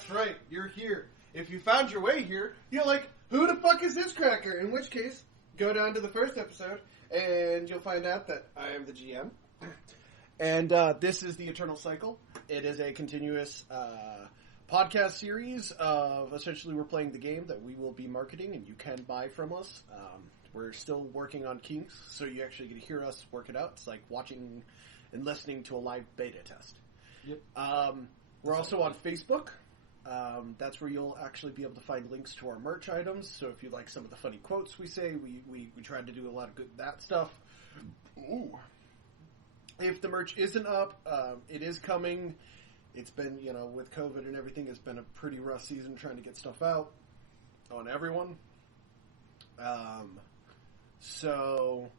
That's right. You're here. If you found your way here, you're like, who the fuck is this cracker? In which case, go down to the first episode, and you'll find out that I am the GM. And this is the Eternal Cycle. It is a continuous podcast series of essentially we're playing the game that we will be marketing and you can buy from us. We're still working on kinks, so you actually get to hear us work it out. It's like watching and listening to a live beta test. Yep. We're also on Facebook. That's where you'll actually be able to find links to our merch items. So if you like some of the funny quotes we say, we tried to do a lot of good that stuff. Ooh. If the merch isn't up, it is coming. It's been, with COVID and everything, it's been a pretty rough season trying to get stuff out on everyone. So,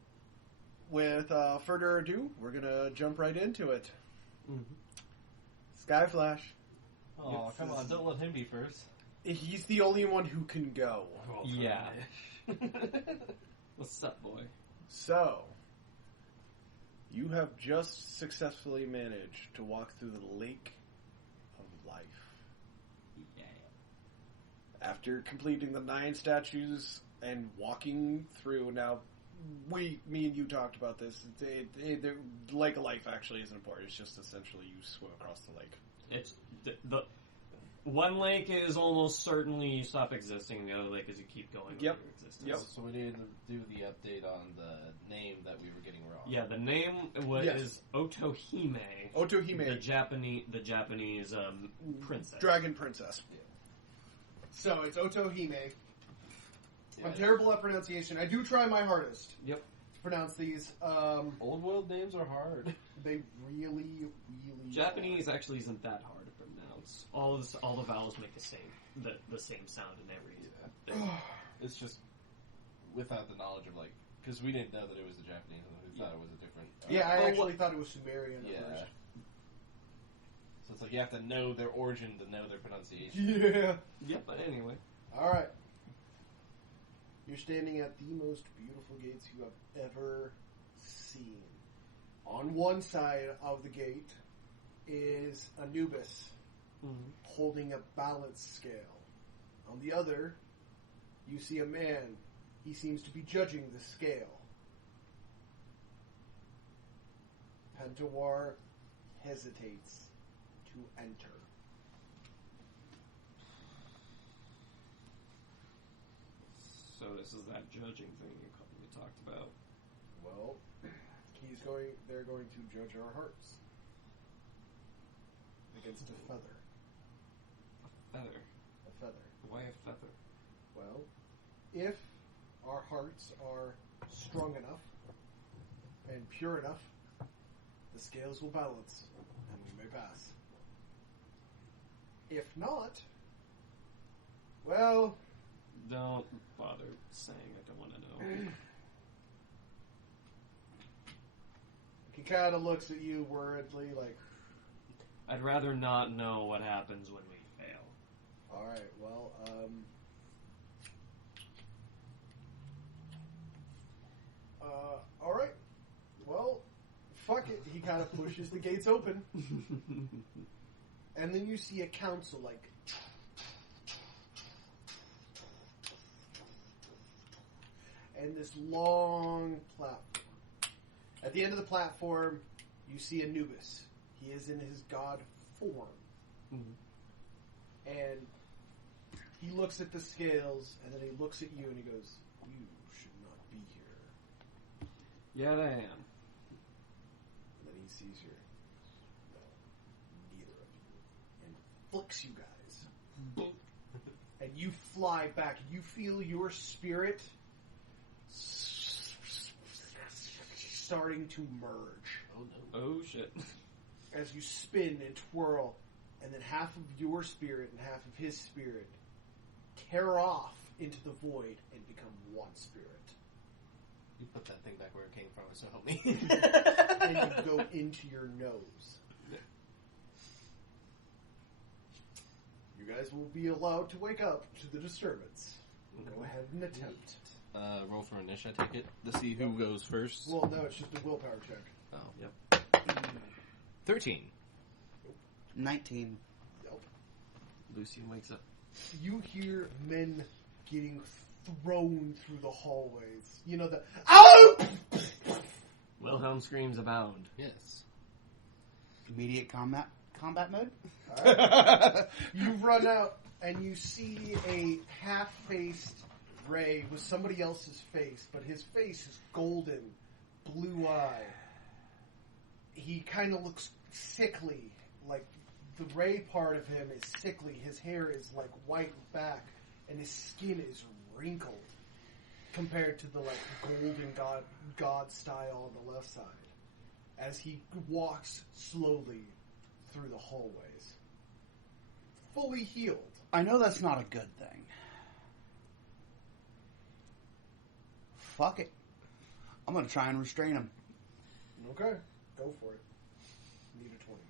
with further ado, we're going to jump right into it. Mm-hmm. Skyflash. Oh, come on, don't let him be first. He's the only one who can go. Oh, yeah. What's up, boy? So, you have just successfully managed to walk through the lake of life. Yeah. After completing the 9 statues and walking through, now, me and you talked about this. The Lake of Life actually isn't important. It's just essentially you swim across the lake. It's the one lake is almost certainly you stop existing, and the other lake is you keep going with your existence. Yep. So we need to do the update on the name that we were getting wrong. Yeah, the name is Otohime. Otohime. The Japanese princess. Dragon princess. Yeah. So it's Otohime. Yeah. I'm terrible at pronunciation. I do try my hardest. Yep. To pronounce these. Old world names are hard. They really Japanese actually isn't that hard to pronounce. All the vowels make the same sound in every thing. It's just without the knowledge of because we didn't know that it was the Japanese, and we thought it was a different. I actually thought it was Sumerian at first. So it's like you have to know their origin to know their pronunciation. Yeah. Yeah, but anyway. Alright. You're standing at the most beautiful gates you have ever seen. On one side of the gate is Anubis holding a balance scale. On the other, you see a man. He seems to be judging the scale. Pentawar hesitates to enter. So this is that judging thing we talked about. Well, they're going to judge our hearts against a feather. A feather? A feather. Why a feather? Well, if our hearts are strong enough and pure enough, the scales will balance and we may pass. If not, well... Don't bother saying I don't want to know. He kind of looks at you worriedly like... I'd rather not know what happens when we fail. Alright, well, alright. Well, fuck it. He kind of pushes the gates open. And then you see a council, and this long platform. At the end of the platform, you see Anubis. He is in his god form. Mm-hmm. And he looks at the scales, and then he looks at you, and he goes, "You should not be here." Yet I am. And then he sees your... neither of you. And flicks you guys. And you fly back. You feel your spirit starting to merge. Oh no. Oh shit. As you spin and twirl, and then half of your spirit and half of his spirit tear off into the void and become one spirit. You put that thing back where it came from, so help me. And you go into your nose. You guys will be allowed to wake up to the disturbance. Go ahead and attempt. Roll for initiative, I take it, to see who goes first. Well, no, it's just a willpower check. Oh. Yep. 13. 19. Yep. Lucian wakes up. You hear men getting thrown through the hallways. You know the oh! Wilhelm screams abound. Yes. Immediate combat mode? Right. You run out and you see a half-faced Ray with somebody else's face, but his face is golden, blue eye. He kind of looks sickly, like the Ray part of him is sickly. His hair is like white back, and his skin is wrinkled compared to the like golden god style on the left side. As he walks slowly through the hallways, fully healed. I know that's not a good thing. Fuck it. I'm gonna try and restrain him. Okay, go for it. Need a 20.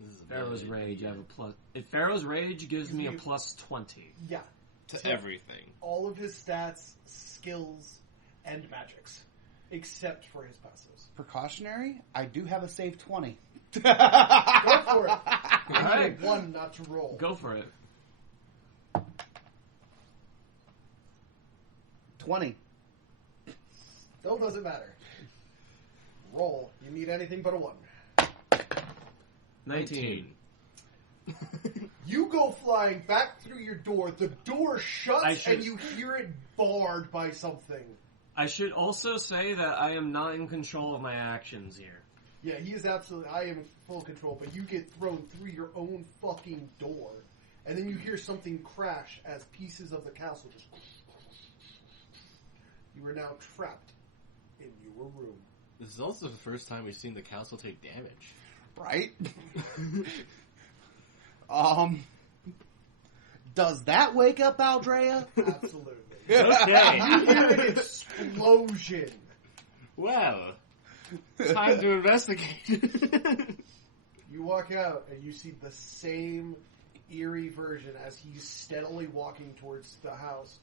This is a Pharaoh's very- Rage, I have a plus. If Pharaoh's Rage gives me a plus 20. Yeah, to everything. all of his stats, skills, and magics, except for his passives. Precautionary? I do have a save 20. Go for it. I Alright. need a 1 not to roll. Go for it. 20. Still doesn't matter. Roll. You need anything but a 1. 19. You go flying back through your door. The door I shuts, should- and you hear it barred by something. I should also say that I am not in control of my actions here. Yeah, he is absolutely. I am in full control, but you get thrown through your own fucking door, and then you hear something crash as pieces of the castle just. You are now trapped in your room. This is also the first time we've seen the council take damage. Right? Does that wake up Aldrea? Absolutely. Okay. You hear an explosion. Well, time to investigate. You walk out and you see the same eerie version as he's steadily walking towards the house,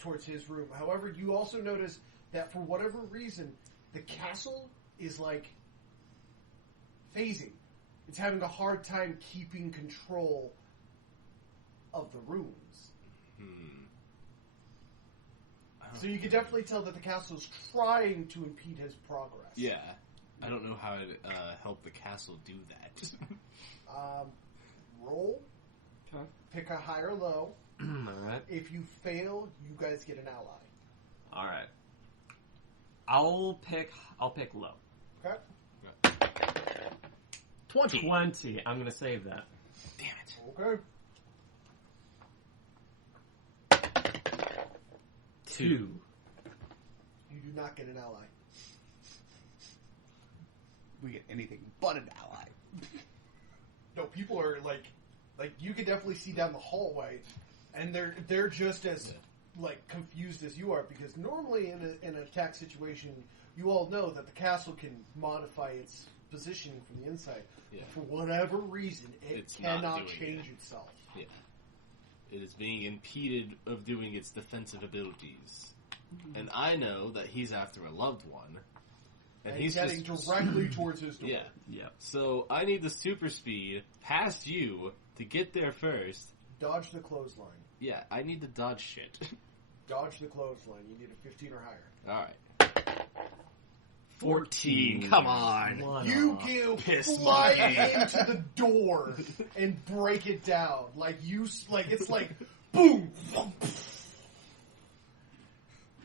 towards his room. However, you also notice that for whatever reason, the castle is like phasing. It's having a hard time keeping control of the rooms. So you can definitely tell that the castle is trying to impede his progress. Yeah. I don't know how to help the castle do that. Roll. Okay. Pick a high or low. Alright. If you fail, you guys get an ally. Alright. I'll pick low. Okay? 20. I'm gonna save that. Damn it. Okay. 2. You do not get an ally. We get anything but an ally. No, people are like you can definitely see down the hallway, and they're just as like confused as you are, because normally in an attack situation, you all know that the castle can modify its position from the inside. Yeah. For whatever reason, it It's not cannot doing change it. itself. Yeah. It is being impeded of doing its defensive abilities. And I know that he's after a loved one. And he's heading directly towards his door. Yeah. Yep. So I need the super speed past you to get there first. Dodge the clothesline. Yeah, I need to dodge shit. Dodge the clothesline. You need a 15 or higher. Alright. 14. Come on. You Piss fly monkey. into the door and break it down. It's like boom.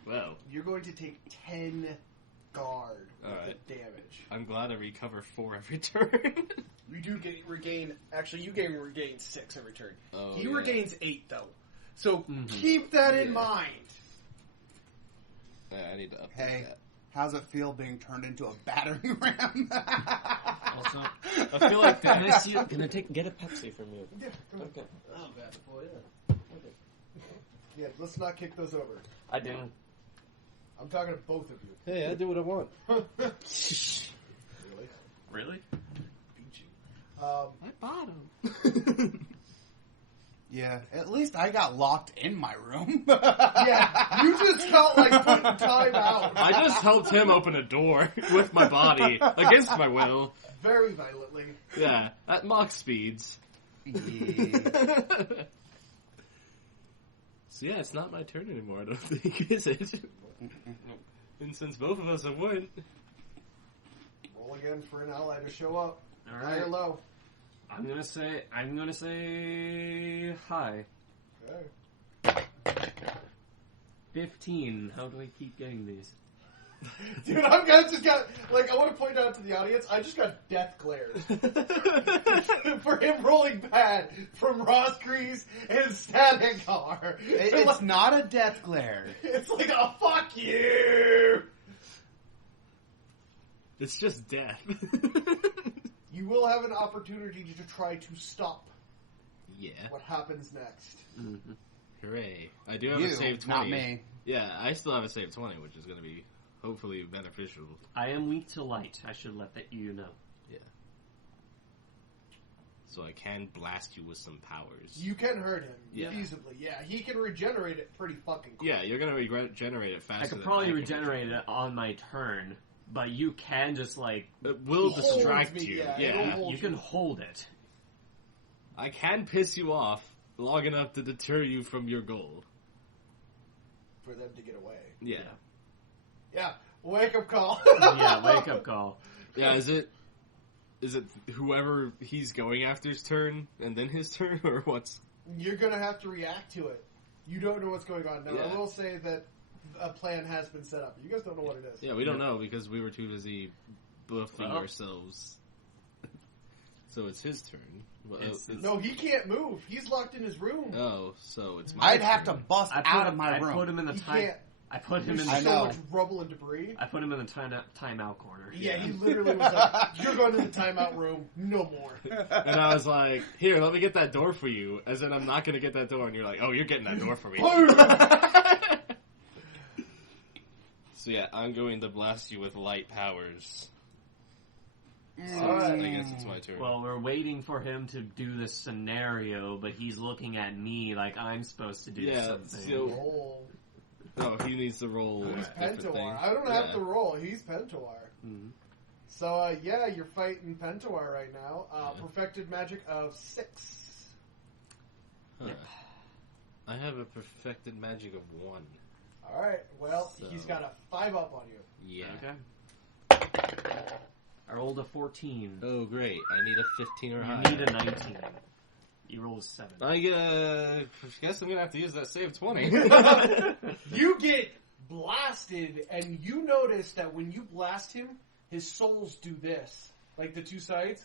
Well, You're going to take 10 guard All right. damage. I'm glad I recover 4 every turn. You do regain 6 every turn. Oh, He yeah. regains 8 though. So Mhm. keep that in Yeah. mind. I need to update Hey, that. how's it feel being turned into a battering ram? Also, I feel like can I see? Can I get a Pepsi from you? Yeah, go ahead. Okay. Oh, bad boy. Yeah, let's not kick those over. I do. I'm talking to both of you. Hey, I do what I want. Really? Really? Beat you. I bought him. Yeah, at least I got locked in my room. Yeah, you just felt like putting time out. I just helped him open a door with my body against my will. Very violently. Yeah, at Mach speeds. Yeah. So yeah, it's not my turn anymore, I don't think, is it? And since both of us have won, Roll again for an ally to show up. All High or right. low. I'm gonna say hi. Okay. 15. How do I keep getting these? Dude, I want to point out to the audience, I just got death glares. For him rolling bad from Ross Grease and Stanagar. It's not a death glare. It's like a fuck you! it's just death. You will have an opportunity to try to stop Yeah. what happens next. Mm-hmm. Hooray. I do have You, a save 20. not me. Yeah, I still have a save 20, which is going to be hopefully beneficial. I am weak to light. I should let you know. So I can blast you with some powers. You can hurt him, Yeah. feasibly. Yeah, he can regenerate it pretty fucking quick. Yeah, you're going to regenerate it faster I could than probably can regenerate it on my turn, but you can just It will It holds distract me, you. yeah, Yeah. it'll hold you can hold it. I can piss you off long enough to deter you from your goal. For them to get away. Yeah. Yeah, wake up call. Yeah, wake up call. Yeah, is it whoever he's going after's turn and then his turn, or what's... You're gonna have to react to it. You don't know what's going on. Now, Yeah. I will say that a plan has been set up. You guys don't know what it is. Yeah, we don't know because we were too busy buffing Well. ourselves. So it's his turn. Well, It's- No, he can't move. He's locked in his room. Oh, so it's my I'd have to turn. bust out of my I room. put him in the He time. can't. I put him There's in I the. so know. much rubble and debris. I put him in the timeout corner. Yeah, Yeah. he literally was like, "You're going to the timeout room. No more." And I was like, here, let me get that door for you. As in, I'm not going to get that door. And you're like, oh, you're getting that door for me. So yeah, I'm going to blast you with light powers. So Alright. I guess it's my turn. Well, we're waiting for him to do this scenario, but he's looking at me like I'm supposed to do Yeah, something. so- Roll. Oh, he needs to roll a He's different thing. Pentawar. I don't have to roll. He's Pentawar. Mhm. So, yeah, you're fighting Pentawar right now. Perfected magic of 6. Huh. I have a perfected magic of 1. Alright, well, So- he's got a 5 up on you. Yeah. Okay. I rolled a 14. Oh, great. I need a 15 or You higher. need a 19. You rolled a 7. I guess I'm going to have to use that save 20. You get blasted, and you notice that when you blast him, his souls do this. Like the two sides.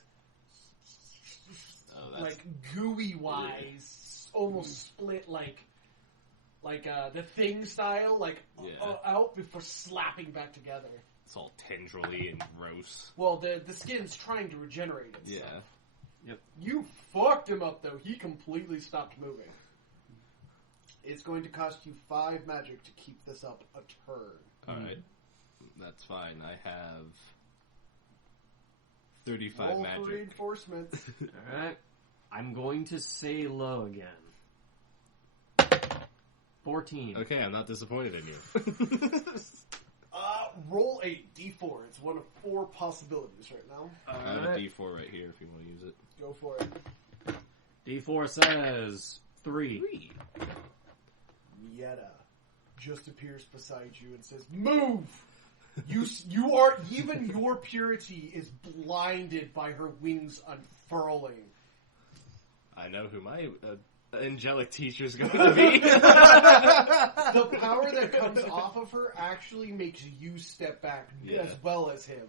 Oh, that's... Like gooey wise, almost split like the Thing style, like Yeah. out before slapping back together. It's all tendrily and gross. Well, the skin's trying to regenerate itself. Yeah. You fucked him up though. He completely stopped moving. It's going to cost you 5 magic to keep this up a turn. Alright. That's fine. I have 35 Roll for magic. reinforcements. Alright. I'm going to say low again. 14. Okay, I'm not disappointed in you. Roll a d4. It's one of 4 possibilities right now. I have a Alright. D4 right here if you want to use it. Go for it. D4 says 3. Yetta just appears beside you and says, "Move! You are, even your purity is blinded by her wings unfurling." I know who my angelic teacher's going to be. The power that comes off of her actually makes you step back Yeah. as well as him.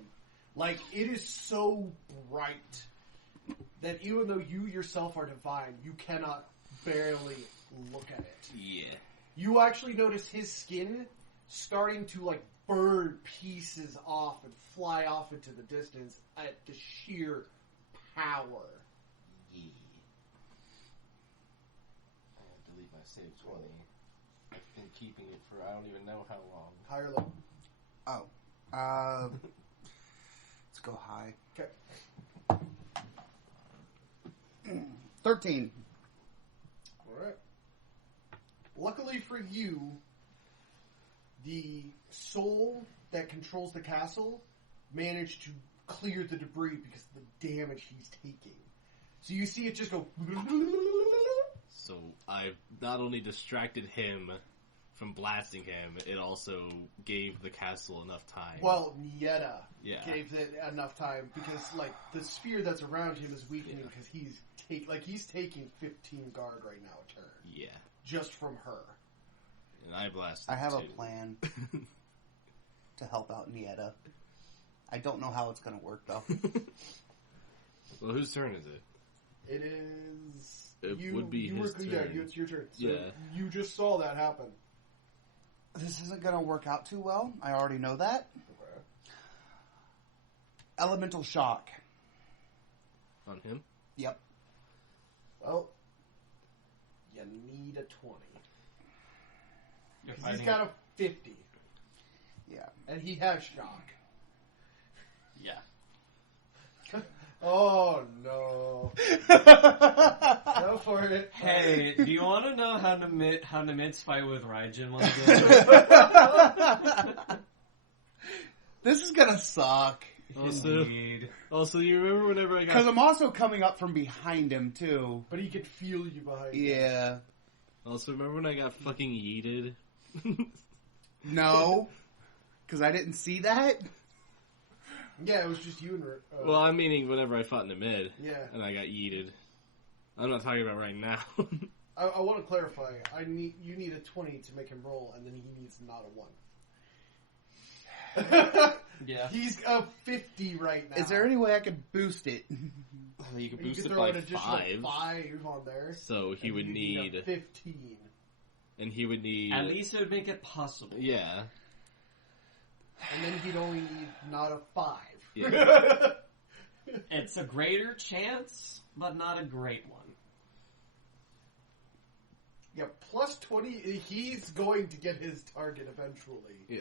Like, it is so bright that even though you yourself are divine, you cannot barely look at it. Yeah. You actually notice his skin starting to, like, burn pieces off and fly off into the distance at the sheer power. Yeah. I have to leave my save 20. I've been keeping it for I don't even know how long. High or low? Oh. Let's go high. Okay. 13. Luckily for you, the soul that controls the castle managed to clear the debris because of the damage he's taking. So you see it just go... So I've not only distracted him from blasting him, it also gave the castle enough time. Well, Nieta Yeah. gave it enough time because, like, the sphere that's around him is weakening because he's taking 15 guard right now a turn. Yeah. Just from her. And I blasted I have a too. plan to help out Nieta. I don't know how it's going to work, though. Well, whose turn is it? It is... It would be his turn. Yeah, it's your turn. So Yeah. you just saw that happen. This isn't going to work out too well. I already know that. Okay. Elemental shock. On him? Yep. Well, you need a 20. You're 'Cause he's fighting- got a 50. Yeah. And he has shock. Yeah. Oh, no. Go for it. Hey, do you want to know how Nimitz fight with Raijin one day? This is going to suck. Indeed. Also, you remember whenever I Because got... I'm also coming up from behind him, too. But he could feel you behind him. Yeah. Also, remember when I got fucking yeeted? No. Because I didn't see that. Yeah, it was just you and... Well, I'm meaning whenever I fought in the mid, yeah. and I got yeeted. I'm not talking about right now. I want to clarify. You need a 20 to make him roll, and then he needs not a 1. Yeah. He's a 50 right now. Is there any way I could boost it? You can You boost could it throw by an additional 5. 5 on there. So he and would you need... a 15. And he would need... At least it would make it possible. Yeah. And then he'd only need not a 5. Yeah. It's a greater chance, but not a great one. Yeah, plus 20, he's going to get his target eventually. Yeah.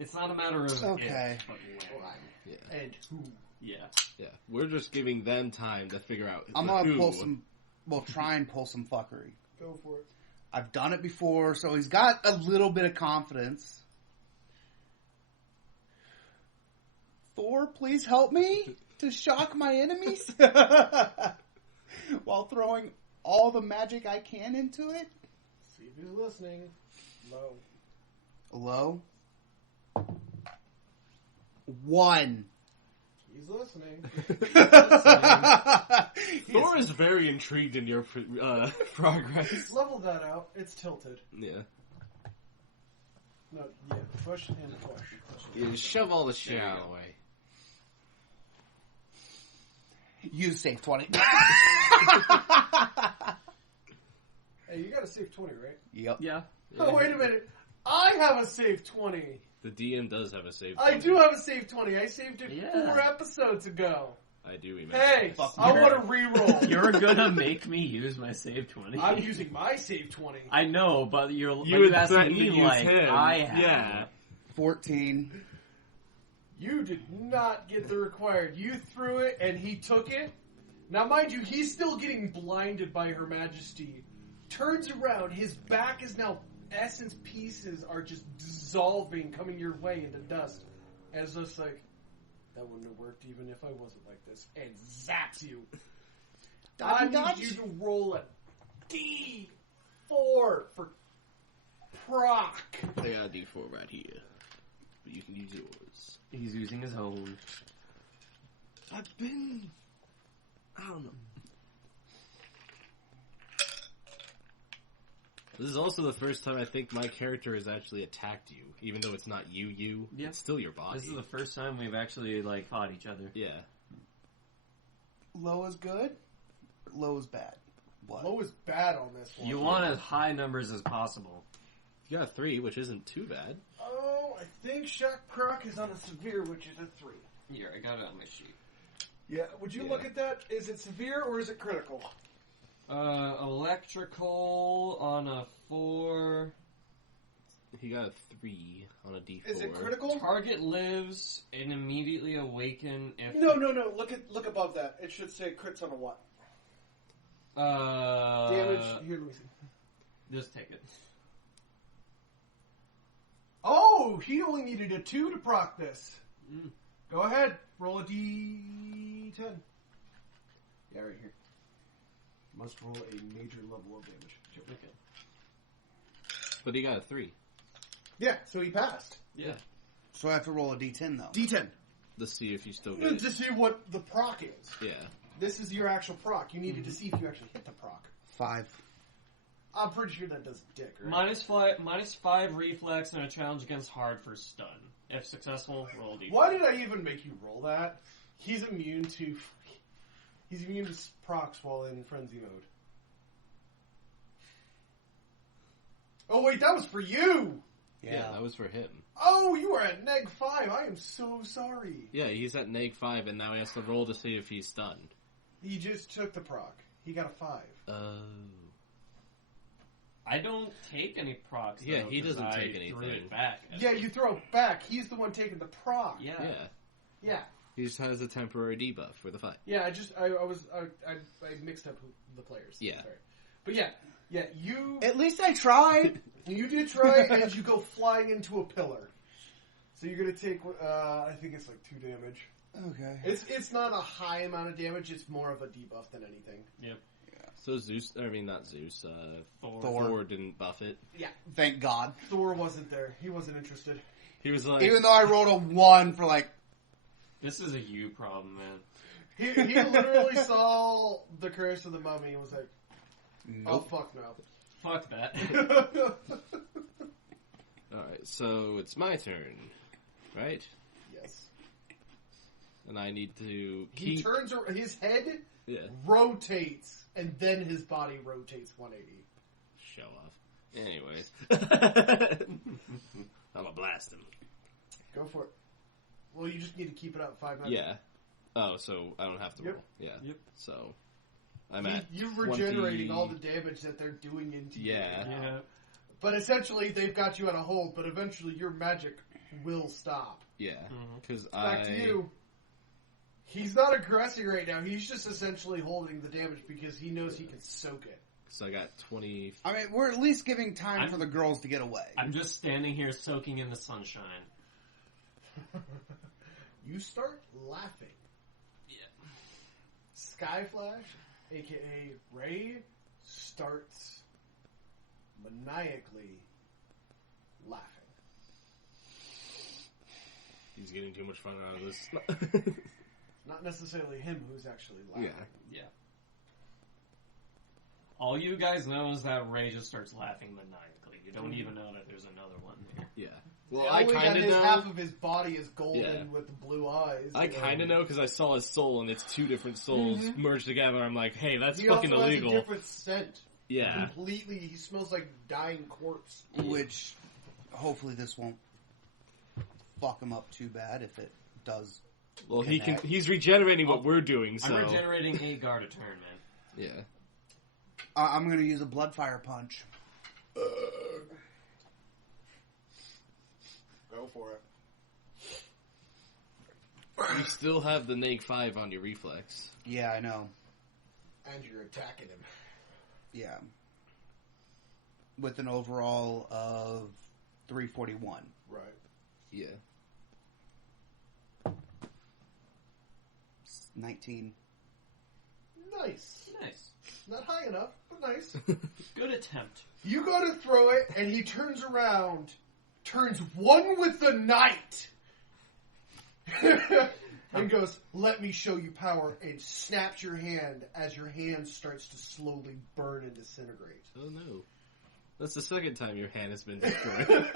It's not a matter of Okay. if, but when. Yeah. And who? Yeah. Yeah. We're just giving them time to figure out I'm the going to who. pull some... Well, try and pull some fuckery. Go for it. I've done it before, so he's got a little bit of confidence. Thor, please help me to shock my enemies while throwing all the magic I can into it. See if he's listening. Low. Low. 1. He's listening. Thor is very intrigued in your progress. Level that out. It's tilted. Yeah. No, yeah, push and push. You shove all the shit out of the way. You save 20. Hey, you got a save 20, right? Yep. Yeah. Oh, wait a minute. I have a save 20. The DM does have a save. I do have a save 20. I saved it Yeah. 4 episodes ago. I do remember. Hey, this. I want to reroll. You're gonna make me use my save 20. I'm using my save 20. I know, but You you would asked threaten to me use like him. I have. Yeah. 14. You did not get the required. You threw it, and he took it. Now, mind you, he's still getting blinded by Her Majesty. Turns around, his back is now... essence pieces are just dissolving, coming your way into dust. And it's just like, that wouldn't have worked even if I wasn't like this. And zaps you. I Dodge. need you to roll a D4 for proc. I got a D4 right here. But you can use yours. He's using his own. I don't know. This is also the first time I think my character has actually attacked you, even though it's not you. Yeah. It's still your body. This is the first time we've actually fought each other. Yeah. Low is good. Low is bad. What? Low is bad on this one. You want as high numbers as possible. You got a 3, which isn't too bad. Oh, I think shock proc is on a severe, which is a 3. Here, I got it on my sheet. Yeah, would you look at that? Is it severe or is it critical? Electrical on a 4. He got a 3 on a D4. Is it critical? Target lives and immediately awaken if... No. Look above that. It should say crits on a what? Damage. Here, let me see. Just take it. Oh, he only needed a 2 to proc this. Mm. Go ahead, roll a d10. Yeah, right here. Must roll a major level of damage. Sure. Okay. But he got a 3. Yeah, so he passed. Yeah. So I have to roll a d10 though. D10. To see if you still get To it. see what the proc is. Yeah. This is your actual proc. You needed to see if you actually hit the proc. 5. I'm pretty sure that does dick, right? -5 reflex and a challenge against hard for stun. If successful, roll D4. Why did I even make you roll that? He's immune to procs while in frenzy mode. Oh wait, that was for you! Yeah, that was for him. Oh, you are at -5. I am so sorry. Yeah, he's at -5, and now he has to roll to see if he's stunned. He just took the proc. He got a 5. Oh. I don't take any procs. Yeah, though, he 'cause doesn't I take threw anything. it back. Yeah, you throw it back. He's the one taking the proc. Yeah. Yeah. Yeah. He just has a temporary debuff for the fight. Yeah, I mixed up the players. Yeah. Sorry. But yeah, you At least I tried. did try, and you go flying into a pillar. So you're gonna take, I think it's like 2 damage. Okay. It's not a high amount of damage. It's more of a debuff than anything. Yep. So not Zeus, Thor. Thor didn't buff it. Yeah, Thank God. Thor wasn't there. He wasn't interested. He was like, Even though I rolled a 1 for like... This is a you problem, man. He literally saw the curse of the mummy and was like, "Oh fuck no." Fuck that. alright, so it's my turn, right? Yes. And I need to He keep... turns. His head Yeah, rotates, and then his body rotates 180. show off. Anyways. I'm gonna blast him. Go for it. Well, you just need to keep it up 5 minutes. Yeah. Oh, so I don't have to Yep. roll. Yeah. Yep. So I'm at You're regenerating 20 all the damage that they're doing into you. Yeah. right now. Yeah. But essentially, they've got you on a hold, but eventually your magic will stop. Yeah. Because Back to you. He's not aggressing right now. He's just essentially holding the damage because he knows he can soak it. So I got 20. I mean, we're at least giving time for the girls to get away. I'm just standing here soaking in the sunshine. You start laughing. Yeah. Skyflash, aka Ray, starts maniacally laughing. He's getting too much fun out of this. Not necessarily him who's actually laughing. Yeah. Yeah. All you guys know is that Ray just starts laughing maniacally. You don't even know that there's another one there. Yeah. Well, Well, I only kind that of his know. half of his body is golden Yeah. with blue eyes. I kind of know because I saw his soul and it's 2 different souls merged together. I'm like, hey, that's He fucking also illegal. has a different scent. Yeah. Completely, he smells like dying corpse. Which, hopefully this won't fuck him up too bad if it does. Well, connect. he's regenerating what we're doing, so. I'm regenerating a guard a turn, man. Yeah. I'm going to use a Bloodfire Punch. Go for it. You still have the neg 5 on your reflex. Yeah, I know. And you're attacking him. Yeah. With an overall of 341. Right. Yeah. 19. Nice. Nice. Not high enough, but nice. Good attempt. You go to throw it, and he turns around, turns one with the knight, and goes, "Let me show you power," and snaps your hand as your hand starts to slowly burn and disintegrate. Oh no. That's the second time your hand has been destroyed.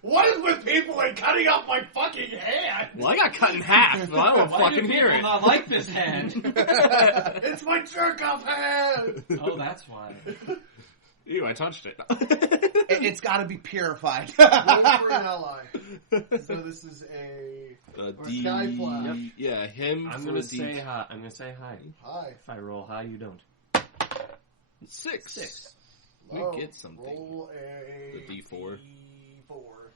What is with people and cutting off my fucking hand? Well, I got cut in half, but I don't Why fucking do hear people it. not like this hand? It's my jerk-off hand! Oh, that's why. Ew, I touched it. It's got to be purified. Roll for an ally. So this is a D. Skyflash. Yep. Yeah, him I'm for gonna a D. say hi. I'm gonna say hi. high. If I roll high, you don't. 6. Low. We get something. Roll a The D4. D4.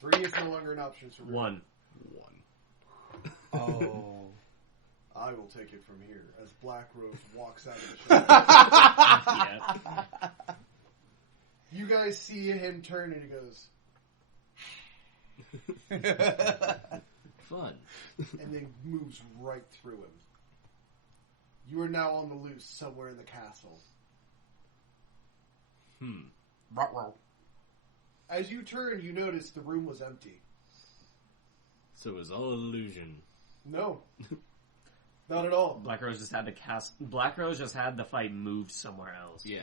3 is no longer an option. So 1. 1. Oh. I will take it from here as Black Rose walks out of the shop. Yeah. You guys see him turn and he goes, Fun. and then moves right through him. You are now on the loose somewhere in the castle. Ruh-roh. As you turn, you notice the room was empty. So it was all illusion. No. Not at all. Black Rose just had the fight moved somewhere else. Yeah.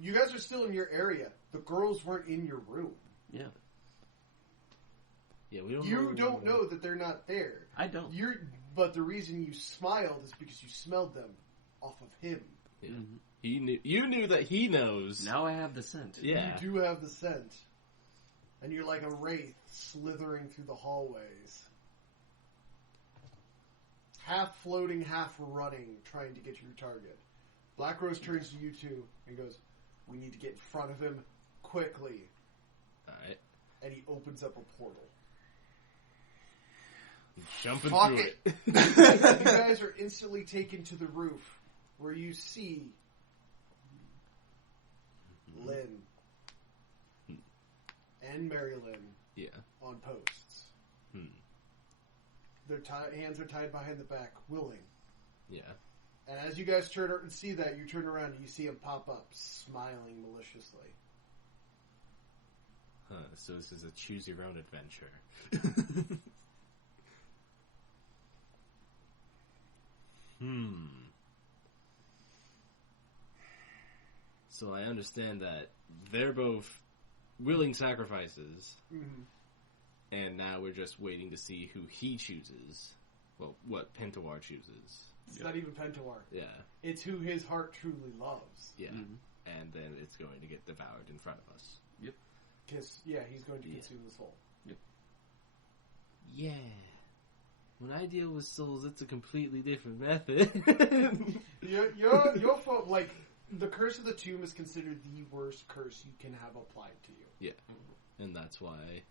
You guys are still in your area. The girls weren't in your room. Yeah. Yeah, we don't You don't know that they're not there. I don't. But the reason you smiled is because you smelled them off of him. Yeah. He knew. You knew that he knows. Now I have the scent. Yeah. You do have the scent. And you're like a wraith slithering through the hallways. Half floating, half running, trying to get to your target. Black Rose turns to you two and goes, "We need to get in front of him quickly." Alright. And he opens up a portal. Jumping Fuck through it. You guys are instantly taken to the roof where you see Lynn and Mary Lynn Yeah. on posts. Their hands are tied behind the back, willing. Yeah. And as you guys turn and see that, you turn around and you see him pop up, smiling maliciously. Huh, so this is a choose your own adventure. So I understand that they're both willing sacrifices, and now we're just waiting to see who he chooses. Well, what Pentawar chooses. It's not even Pentawar. Yeah. It's who his heart truly loves. Yeah. And then it's going to get devoured in front of us. Because, he's going to consume the soul. Yeah. When I deal with souls, it's a completely different method. Your fault, like, the Curse of the Tomb is considered the worst curse you can have applied to you. Yeah. And that's why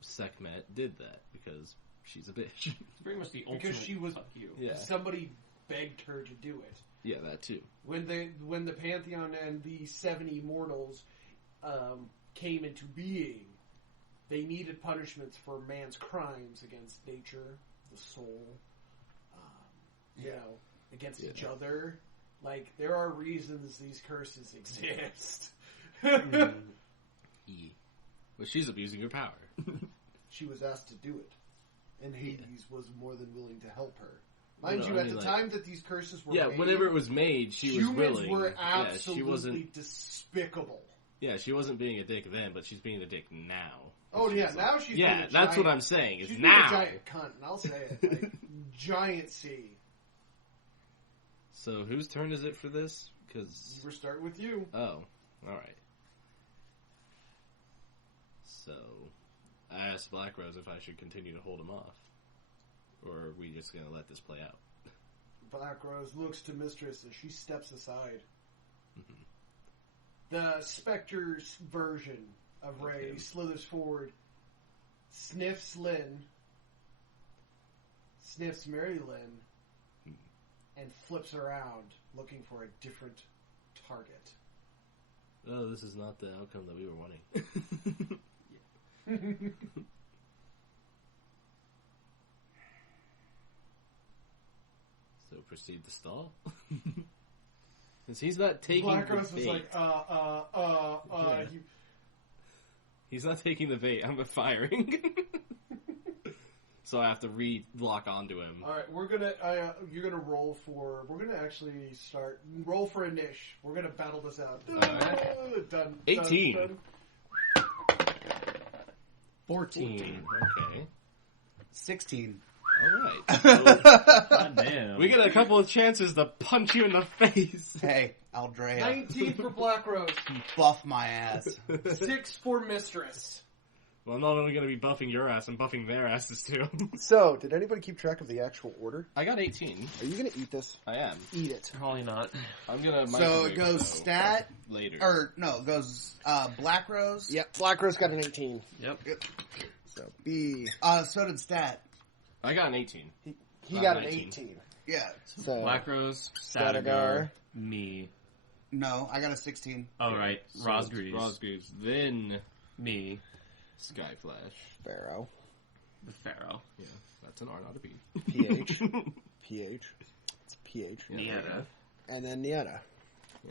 Sekhmet did that, because she's a bitch. It's pretty much the ultimate Because she was... fuck you. Yeah. Somebody begged her to do it. Yeah, that too. When the Pantheon and the 7 Immortals came into being, they needed punishments for man's crimes against nature, the soul, against each other. Like, there are reasons these curses exist. Yeah. But she's abusing her power. She was asked to do it, and Hades was more than willing to help her. Well, Mind no, you, I at mean, the like- time that these curses were made, whenever it was made, she was humans willing. were Yeah, absolutely she wasn't. despicable. Yeah, she wasn't being a dick then, but she's being a dick now. Oh yeah, She's now like- she's yeah. being a That's what giant- I'm saying. Is she's now. being a giant cunt, and I'll say it, like, giant C. So whose turn is it for this? Because We're starting with you. oh, all right. So I asked Black Rose if I should continue to hold him off, or are we just gonna let this play out? Black Rose looks to Mistress as she steps aside. The Spectre's version of Ray slithers forward, sniffs Lynn, sniffs Mary Lynn, and flips around looking for a different target. Oh, this is not the outcome that we were wanting. So proceed to stall. Since he's not taking Black the Rose was bait. like, Yeah. He's not taking the bait. I'm firing. So I have to lock onto him. Alright, you're gonna roll for, we're gonna actually roll for a niche. We're gonna battle this out. Done. 18. Done. 14. Okay. 16. Alright. So God damn. we get a couple of chances to punch you in the face. Hey, Aldrea, 19 for Black Rose. buff my ass. 6 for Mistress. Well, I'm not only going to be buffing your ass, I'm buffing their asses too. So, did anybody keep track of the actual order? I got 18. Are you gonna eat this? I am. Eat it. Probably not. I'm going to So it goes stat, later. or no, it goes Black Rose. Yep, Black Rose got an 18. Yep. So, B. So did stat. I got an 18. He Not got an 19. 18. Yeah. So, Black Rose, Statigar. Statigar, me, No, I got a 16. All right, So Rosgreaves. Rosgreaves, then Me, Skyflash. Pharaoh. the Pharaoh. Yeah, that's an R, not a P. PH. PH. It's PH. Nieta. And then Nieta.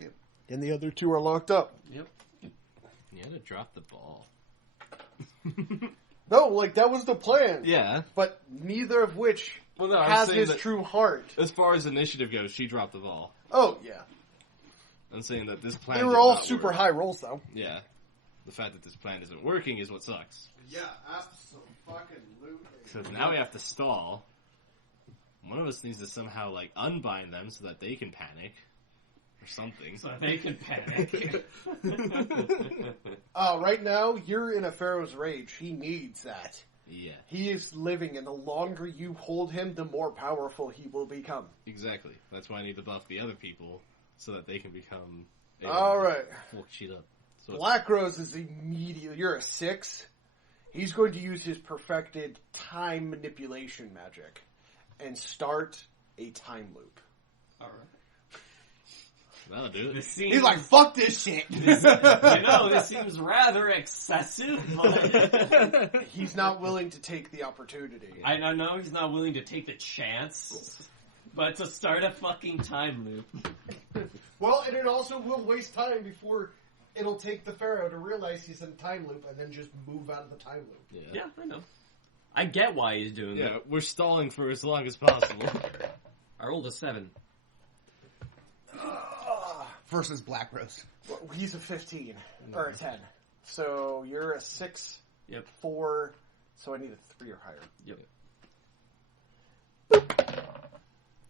Yep. And the other two are locked up. Yep. You had to drop the ball. No, like, that was the plan. Yeah. But neither of which Well, no, I was has saying his that true heart. as far as initiative goes, she dropped the ball. Oh, yeah. I'm saying that this plan They were did all not super work. high rolls, though. Yeah. The fact that this plan isn't working is what sucks. Yeah, absolutely. So now we have to stall. One of us needs to somehow, like, unbind them so that they can panic. Or something. So they can panic. Right now, you're in a Pharaoh's rage. He needs that. Yeah, He is living, and the longer you hold him, the more powerful he will become. exactly. That's why I need to buff the other people so that they can become... able All to right. fuck shit up. So it's- Black Rose is immediately... You're a 6. He's going to use his perfected time manipulation magic and start a time loop. All right. That'll do it. This seems, He's like, fuck this shit. this seems rather excessive, but He's not willing to take the opportunity. I know he's not willing to take the chance, but to start a fucking time loop. Well, and it also will waste time before it'll take the Pharaoh to realize he's in a time loop and then just move out of the time loop. Yeah, I know. I get why he's doing Yeah, that. we're stalling for as long as possible. I rolled a 7. Versus Black Rose. Well, he's a 15 or a 10. So you're a 6, Yep. 4. So I need a 3 or higher. Yep.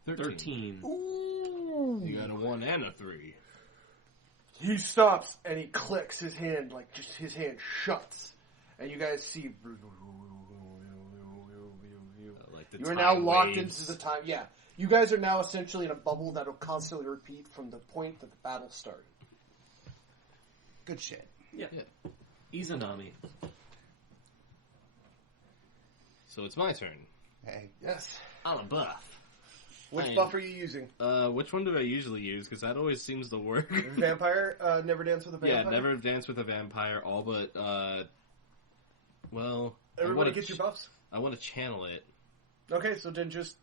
13. Ooh. You got a 1 and a 3. He stops and he clicks his hand, like just his hand shuts, and you guys see. Like the You are now time locked waves. into the time. Yeah, you guys are now essentially in a bubble that'll constantly repeat from the point that the battle started. Good shit. Yeah. Yeah. Izanami. So it's my turn. Hey. Yes. I'm a buff. Which Fine. buff are you using? Which one do I usually use? Because that always seems to work. Vampire. Never dance with a vampire. Yeah, never dance with a vampire. All but, well, Everybody get your buffs. I want to channel it. Okay, so then just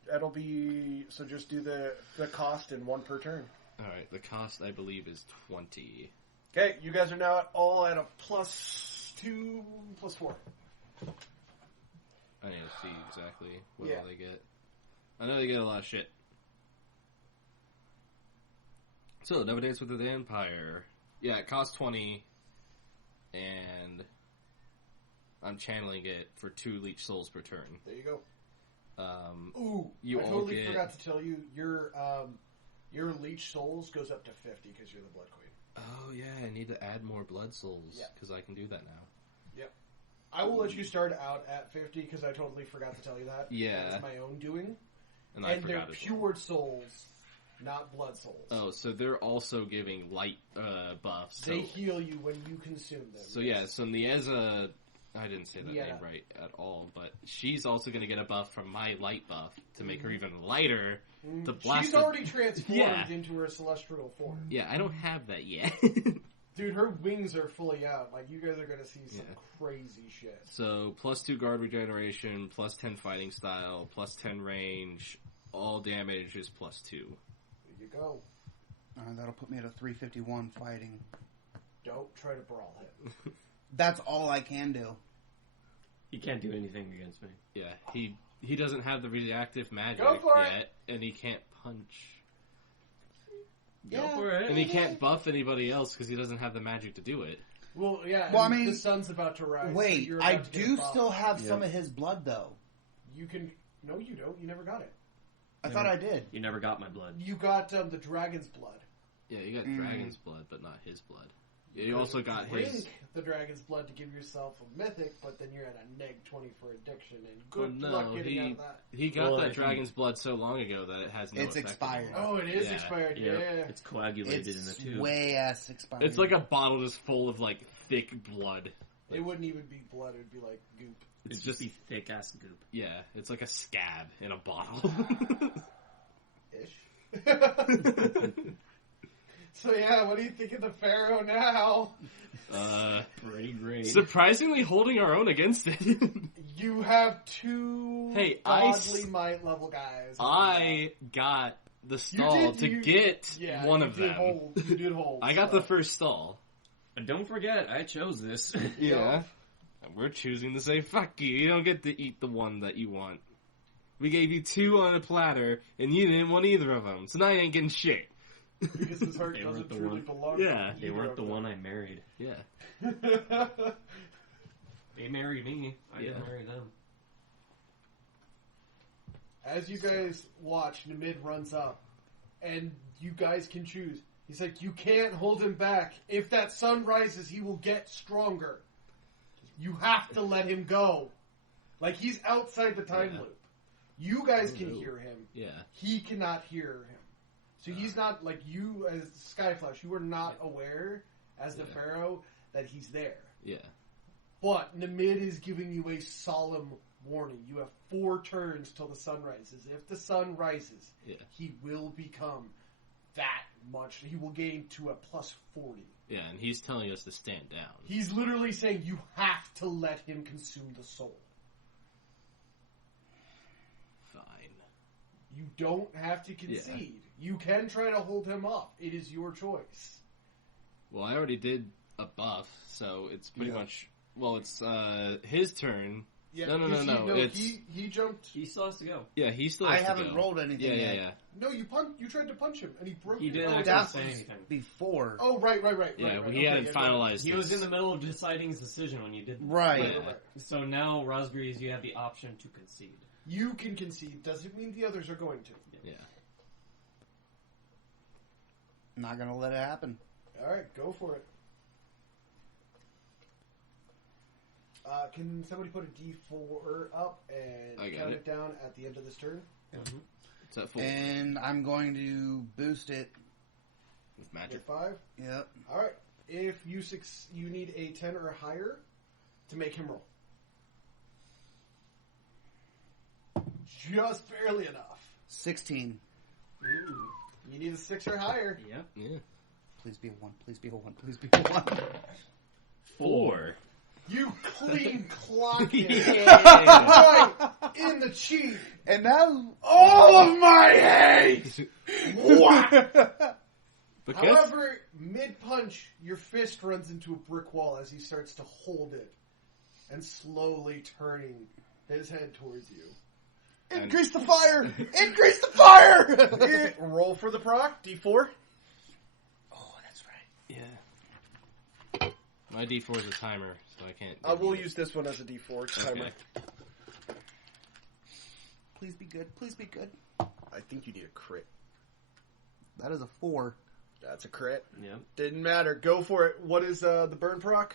just do the cost in 1 per turn. All right, the cost I believe is 20. Okay, you guys are now all at a +2, +4. I need to see exactly what Yeah. all they get. I know they get a lot of shit. So, never dance with a vampire. Yeah, it costs 20, and I'm channeling it for 2 leech souls per turn. There you go. You I all totally get- forgot to tell you, your leech souls goes up to 50 because you're the blood queen. Oh yeah, I need to add more blood souls Yeah. because I can do that now. Yep. I will let you start out at 50 because I totally forgot to tell you that. Yeah. That's my own doing. And I And they're forgot as well. pure souls, not blood souls. Oh, so they're also giving light buffs. So, They heal you when you consume them. so yeah, so Nieza, I didn't say that Yeah. name right at all, but she's also going to get a buff from my light buff to make her even lighter. To blast She's the- already transformed Yeah. into her celestial form. Yeah, I don't have that yet. Dude, her wings are fully out. Like, you guys are going to see some Yeah. crazy shit. So +2 guard regeneration, +10 fighting style, +10 range. All damage is +2. There you go. That'll put me at a 351 fighting. Don't try to brawl it. That's all I can do. He can't do anything against me. Yeah, he doesn't have the reactive magic Go for it. yet, and he can't punch. Go for it. And he can't buff anybody else because he doesn't have the magic to do it. Well, yeah. Well, and I mean- the sun's about to rise. so Wait, you're I about to get a do buff. still have some of his blood, though. You can. No, you don't. You never got it. I thought I did. You never got my blood. You got the dragon's blood. Yeah, you got dragon's blood, but not his blood. Yeah, you also got Drink his. the dragon's blood to give yourself a mythic, but then you're at a -20 for addiction, and Well, good no, luck getting out of that. he got Well, that if you- dragon's blood so long ago that it has no It's effect expired. anymore. Oh, it is Yeah. expired. Yeah. Yeah. It's coagulated in the It's tube. way ass expired. It's like a bottle just full of like thick blood. It wouldn't even be blood. It'd be like goop. It's It'd just be thick ass goop. yeah, it's like a scab in a bottle. Ish. So yeah, what do you think of the Pharaoh now? Pretty great. Surprisingly holding our own against it. You have two Hey, godly might level guys. I got the stall to get one of them. You did hold. I got the first stall. But don't forget, I chose this. Yeah. And we're choosing to say, fuck you, you don't get to eat the one that you want. We gave you 2 on a platter, and you didn't want either of them, so now you ain't getting shit. Because his heart They doesn't weren't the truly one. belong Yeah. to They either weren't of the them. one I married. Yeah. They married me. I didn't Yeah. marry them. As you guys watch, Namid runs up, and you guys can choose. He's like, you can't hold him back. If that sun rises, he will get stronger. You have to let him go. Like, he's outside the time Yeah. loop. You guys can no. hear him. Yeah. He cannot hear him. So he's not, like, you as Skyflash, you are not aware, as the Yeah. Pharaoh, that he's there. Yeah. But Namid is giving you a solemn warning. You have 4 turns till the sun rises. If the sun rises, Yeah. he will become that much. He will gain to a plus 40. Yeah, and he's telling us to stand down. He's literally saying you have to let him consume the soul. Fine. You don't have to concede. You can try to hold him up. It is your choice. Well, I already did a buff, so it's pretty Yeah. much... Well, it's his turn. Yeah, No, it's... he jumped. He still has to go. Yeah, he still I has to haven't go. rolled anything Yeah, yet. No, you tried to punch him, and he broke. He your didn't arm. actually That say was anything. before. Oh, right. Yeah, right, he okay, hadn't yeah, finalized He his... was in the middle of deciding his decision when you did that. Right. Right. So now, Rosgreaves, you have the option to concede. You can concede. Doesn't mean the others are going to. Yeah. Not gonna let it happen. All right, go for it. Can somebody put a D4 up and I got count it. it down at the end of this turn? It's at full. And I'm going to boost it. With Get magic. 5. Yep. All right. If you you need a 10 or higher to make him roll. Just barely enough. 16. Ooh. You need a 6 or higher. Yep. Yeah. Please be a 1. Please be a 1. Please be a 1. 4. You clean clock him Yeah. right in the cheek. And now... All of my hate! Whack! But guess... However, mid-punch, your fist runs into a brick wall as he starts to hold it and slowly turning his head towards you. Increase the fire! Increase the fire! Roll for the proc, D4. Oh, that's right. Yeah. My D4 is a timer, so I can't... We'll use this one as a D4 timer. Okay. Please be good. Please be good. I think you need a crit. That is a 4. That's a crit. Yep. Didn't matter. Go for it. What is the burn proc?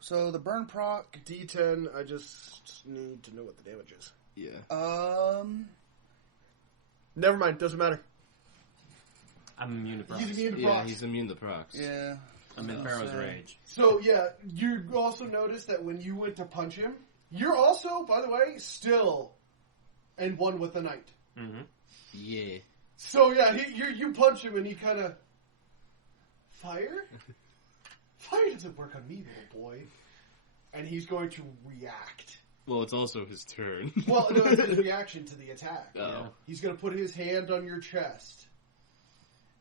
So the burn proc... D10. I just need to know what the damage is. Yeah. Never mind. Doesn't matter. I'm immune to procs. He's immune to Yeah, procs. he's immune to procs. Yeah. I'm in Pharaoh's Rage. So, yeah, you also noticed that when you went to punch him, you're also, by the way, still in one with the knight. Mm-hmm. Yeah. So, yeah, you punch him and he kind of... Fire? Fire doesn't work on me, little boy. And he's going to react. Well, it's also his turn. Well, no, it's his reaction to the attack. Oh. He's going to put his hand on your chest.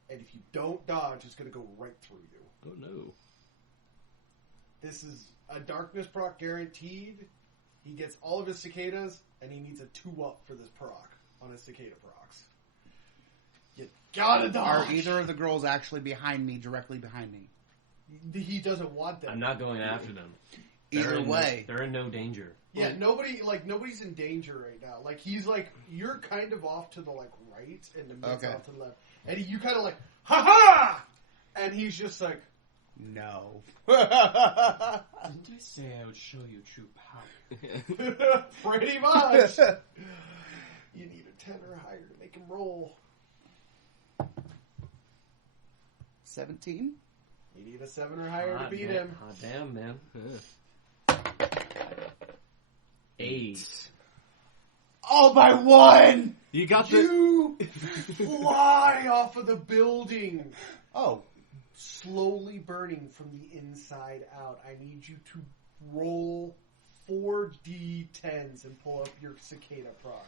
And if you don't dodge, it's going to go right through you. Oh, no. This is a darkness proc guaranteed. He gets all of his cicadas, and he needs a 2-up for this proc on his cicada procs. You gotta dodge! Are either of the girls actually behind me, directly behind me? He doesn't want them. I'm not going after them. Either way. They're in no danger. Yeah, nobody's in danger right now. Like, he's like, you're kind of off to the, like, right, and the mid's Okay. off to the left. And you kind of like, ha-ha! And he's just like, No. Didn't I say I would show you true power? pretty much. You need a 10 or higher to make him roll. 17? You need a 7 or higher to beat him. Hot damn, man. Yeah. 8. All by 1! You got the... You fly off of the building, Oh, slowly burning from the inside out. I need you to roll 4d10s and pull up your cicada proc.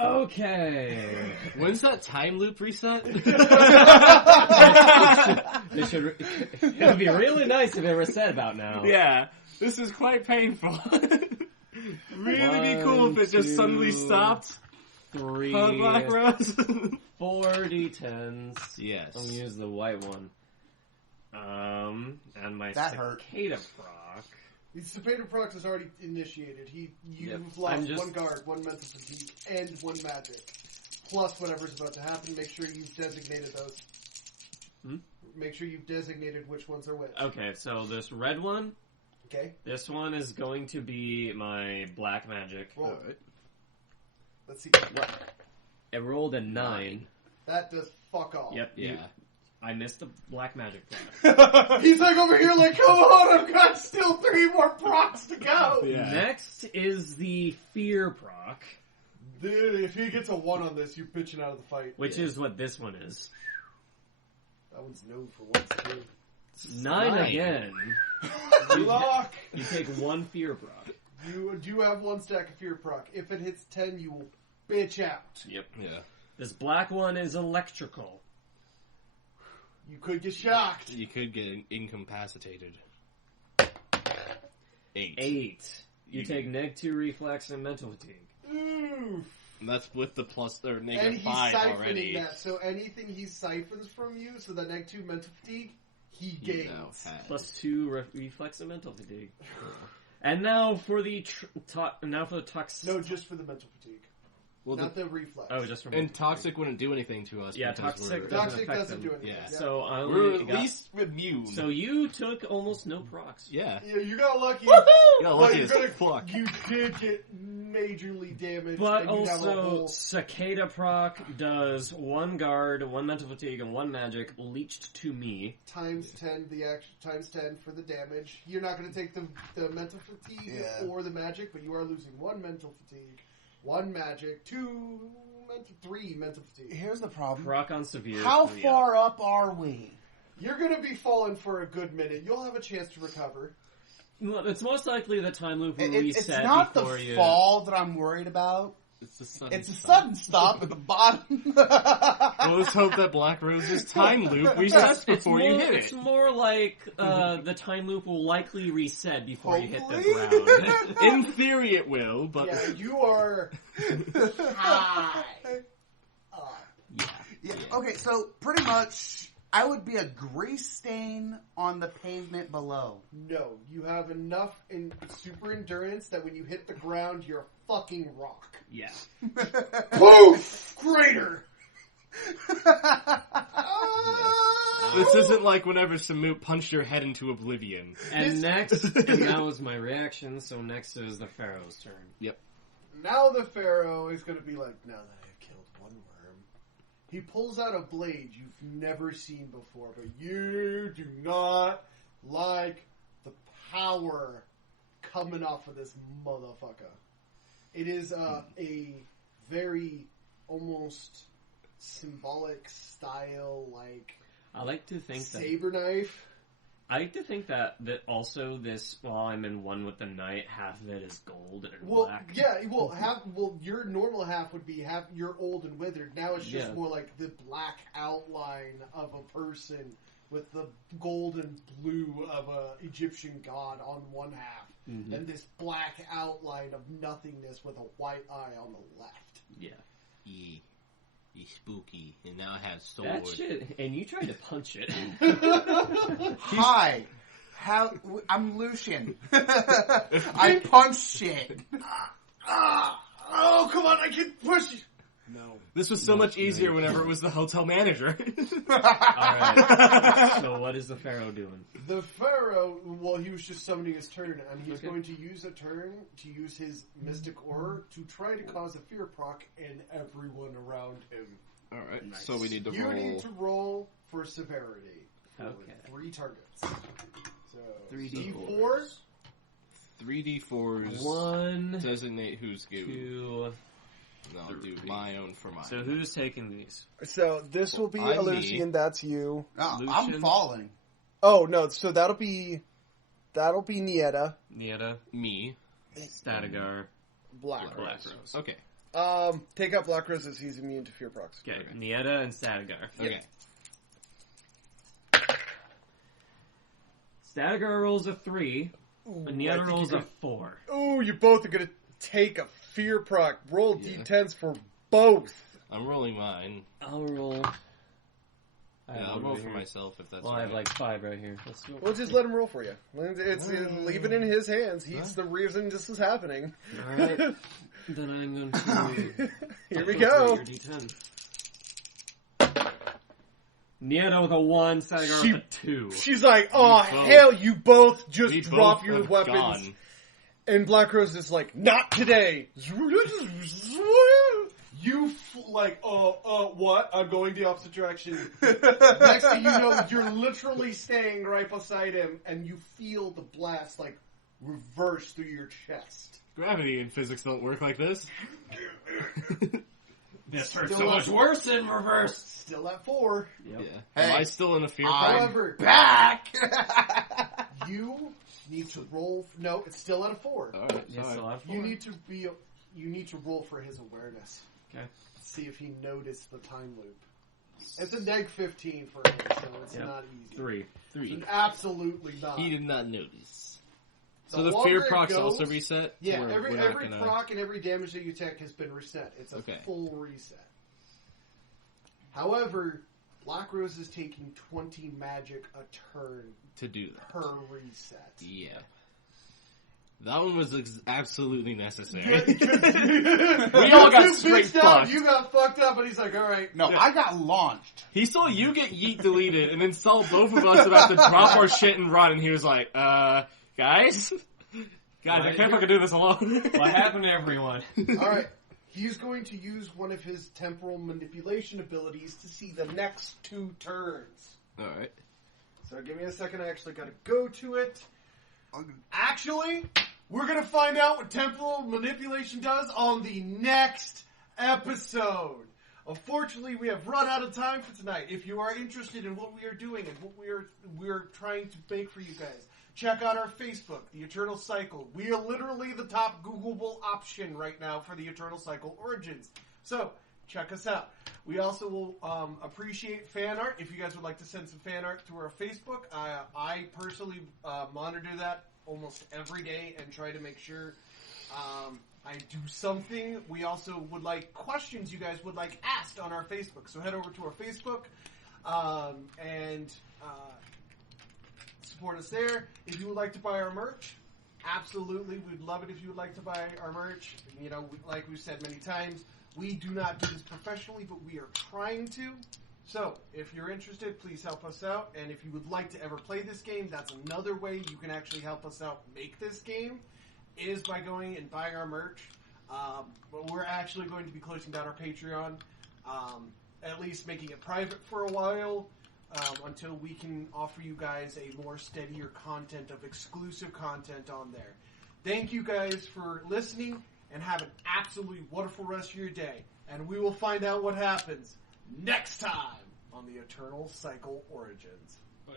Okay. When's that time loop reset? It would be really nice if it were said about now. Yeah, this is quite painful. Really be cool if it just suddenly stopped. 3, Huh, Black Rose? 4 d10s. Yes. I'll use the white one. And my That hurt. cicada proc. The cicada proc is already initiated. You've Yep. lost one guard, one mental fatigue, and one magic. Plus whatever's about to happen. Make sure you've designated those. Make sure you've designated which ones are which. Okay, so this red one, Okay? this one is going to be my black magic. Roll. Alright. Let's see. It rolled a 9. That does fuck all. Yep. Yeah. I missed the black magic proc. He's like over here like, come on, I've got still 3 more procs to go. Yeah. Next is the fear proc, Dude, if he gets a 1 on this, you're bitching out of the fight. which is what this one is. That one's known for once, too. 9 9. again. Lock! You take 1 fear proc. You do have 1 stack of fear proc. If it hits 10, you will bitch out. Yep. Yeah. This black one is electrical. You could get shocked. You could get incapacitated. 8. 8. You take -2 reflex and mental fatigue. Oof. And that's with the plus or And negative he's 5 siphoning already. that, so anything he siphons from you, so that -2 mental fatigue, he You now gains. have. +2 reflex and mental fatigue. And now for the tox. No, just for the mental fatigue. Well, Not the reflex. Oh, just for and mental toxic wouldn't do anything to us. Yeah, because toxic we're, doesn't Toxic affect doesn't them. do anything. Yeah. fatigue. So I we're only at got. least immune. So you took almost no procs. yeah. Yeah, you got lucky. Yeah, But lucky you're as gonna- fuck. You did get majorly damaged. But and you have a also, whole... Cicada proc does 1 guard, 1 mental fatigue, and 1 magic leached to me. times 10 times 10 for the damage. You're not going to take the mental fatigue Yeah. or the magic, but you are losing 1 mental fatigue, 1 magic, 3 mental fatigue. here's the problem. Proc on severe. How 3 far up are we? You're going to be falling for a good minute. You'll have a chance to recover. Well, it's most likely the time loop will It's reset not the before you. fall that I'm worried about. It's the sudden It's a stop. sudden stop at the bottom. Well, let's hope that Black Rose's time loop resets before you hit It's it. more like the time loop will likely reset before you hit the Hopefully. ground. In theory, it will, but Yeah, you are high up. Yeah, okay, so pretty much I would be a grease stain on the pavement below. No, you have enough in super endurance that when you hit the ground, you're a fucking rock. Yeah. Poof! Crater! this isn't like whenever Samut punched your head into oblivion. And next, and that was my reaction, so next is the Pharaoh's turn. Now the Pharaoh is going to be like, now that I've killed 1 worm, he pulls out a blade you've never seen before, but you do not like the power coming off of this motherfucker. It is a very almost symbolic style, like I like to think that saber knife. I like to think that also this, while I'm in one with the knight, half of it is gold and Well, black. yeah, your normal half would be half. You're old and withered. Now it's just Yeah. more like the black outline of a person with the gold and blue of a Egyptian god on one half, Mhm. and this black outline of nothingness with a white eye on the left. Yeah. He's spooky, and now I have sword. That shit, and you tried to punch it. Hi. I'm Lucian. I punch shit. Oh, come on! I can push you. No. This was so much easier whenever it was the hotel manager. Alright. So what is the Pharaoh doing? The Pharaoh, well, he was just summoning his turn, and he's Okay. going to use a turn to use his Mystic Aura to try to cause a fear proc in everyone around him. Alright, Nice. so we need to You roll. need to roll for severity. For Okay. 3 targets. So, 3d4s. 3d4s. 1, Designate who's good. 2, And I'll do my own for mine. So who's taking these? So this will be I'm Alucian, me. that's you. I'm Lucian? falling. Oh, no, so that'll be Nieta. Nieta, Me. Statigar, Black Black Rose. Rose. Okay. Take out Black Rose as he's immune to fear procs. Okay, Nieta and Statigar. Okay. Statigar rolls a 3, and I Nieta think rolls you're a 4. Oh, you both are gonna take a fear proc. Roll Yeah. d10s for both. I'm rolling mine. I'll roll. I'll roll for myself if that's Well, I have alright. like 5 right here. Let's go. We'll just let him roll for you. Leave it in his hands. He's the reason this is happening. Alright. Then I'm going to. Here we go. go. Your D10. Nieta with a 1, Statigar She- with a 2. She's like, oh, We both- hell, you both just We drop both your have weapons. gone. And Black Rose is like, not today. You what? I'm going the opposite direction. Next thing you know, you're literally staying right beside him, and you feel the blast like reverse through your chest. Gravity and physics don't work like this. This hurts Still so much up. worse in reverse. Still at 4. Yep. Yeah. Hey, Am I still in a fear I'm proc? However, back. you need to roll. No, it's still at a 4. Alright, Yes, sorry. so I have 4. You need to be. You need to roll for his awareness. Okay. See if he noticed the time loop. It's a neg 15 for him, so it's Yep. not easy. 3. 3. Absolutely not. He did not notice. The So the longer fear it procs goes- also reset? Yeah, We're every not gonna- proc and every damage that you take has been reset. It's a Okay. full reset. However, Black Rose is taking 20 magic a turn to do that. per reset. Yeah. That one was absolutely necessary. We all got straight fucked. You got fucked up, and he's like, alright. No, I got launched. He saw you get yeet deleted and then saw both of us about to drop our shit and run, and he was like, guys? I can't fucking do this alone. What happened to everyone? Alright. He's going to use one of his temporal manipulation abilities to see the next 2 turns. Alright. So give me a second, I actually gotta go to it. Actually, we're gonna find out what temporal manipulation does on the next episode. Unfortunately, we have run out of time for tonight. If you are interested in what we are doing and what we're trying to make for you guys, check out our Facebook, The Eternal Cycle. We are literally the top Googleable option right now for The Eternal Cycle Origins. So, check us out. We also will appreciate fan art. If you guys would like to send some fan art through our Facebook, I personally monitor that almost every day and try to make sure I do something. We also would like questions you guys would like asked on our Facebook. So head over to our Facebook and support us there. If you would like to buy our merch, absolutely, we'd love it if you would like to buy our merch. You know, like we've said many times, we do not do this professionally, but we are trying to. So, if you're interested, please help us out. And if you would like to ever play this game, that's another way you can actually help us out make this game, is by going and buying our merch. But we're actually going to be closing down our Patreon, at least making it private for a while, until we can offer you guys a more steadier content of exclusive content on there. Thank you guys for listening, and have an absolutely wonderful rest of your day. And we will find out what happens next time on the Eternal Cycle Origins.